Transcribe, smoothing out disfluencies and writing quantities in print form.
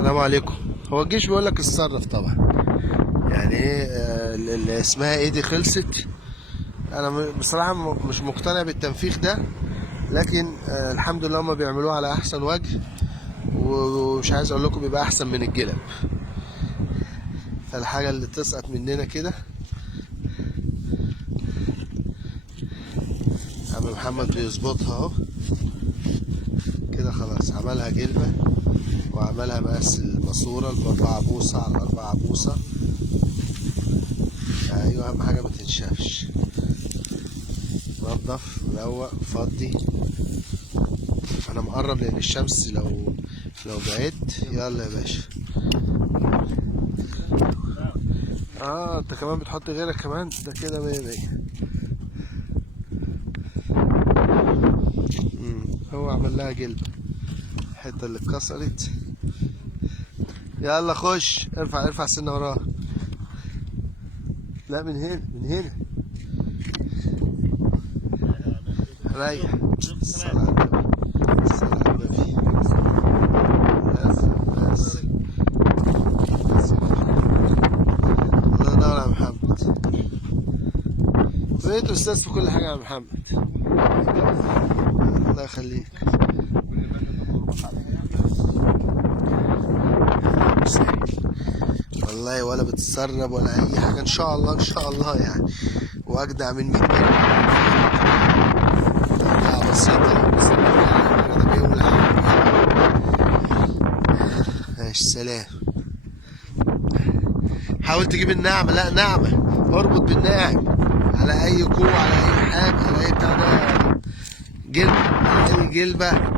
السلام عليكم. هو الجيش بيقول لك اتصرف طبعا. يعني ايه اللي اسمها ايه دي خلصت. انا بصراحه مش مقتنع بالتنفيخ ده، لكن الحمد لله هما بيعملوه على احسن وجه، ومش عايز اقول لكم بيبقى احسن من الجلب. فالحاجه اللي تسقط مننا كده عم محمد بيظبطها اهو كده. خلاص عملها جلبه وعملها مقاس الماسوره ال4 بوصه على 4 بوصه. ايوه، اهم حاجه ما تنشفش. نضف روق فضي. انا مقرب لان الشمس لو بعدت. يلا يا باشا. انت كمان بتحط غيرك كمان، ده كده 100 100. هو عمل لها جلبة الحته اللي اتكسرت. يلا خش ارفع سنه وراها. لا، من هنا من هنا. ريح. الصلاة على النبي، الصلاة على النبي. بس الله ينور يا محمد. بقيت استاذ في كل حاجه يا محمد. الله يخليك. والله ولا بتسرب ولا اي حاجه، ان شاء الله ان شاء الله يعني. واجدع من 100 جنيه. بسيطه بس ده بيولع. ماشي، سلام. حاول تجيب النعمه. لا، نعمه اربط بالناعم على اي كوع، على اي حام، على اي بتاع ده. جلبه على اي جلبه.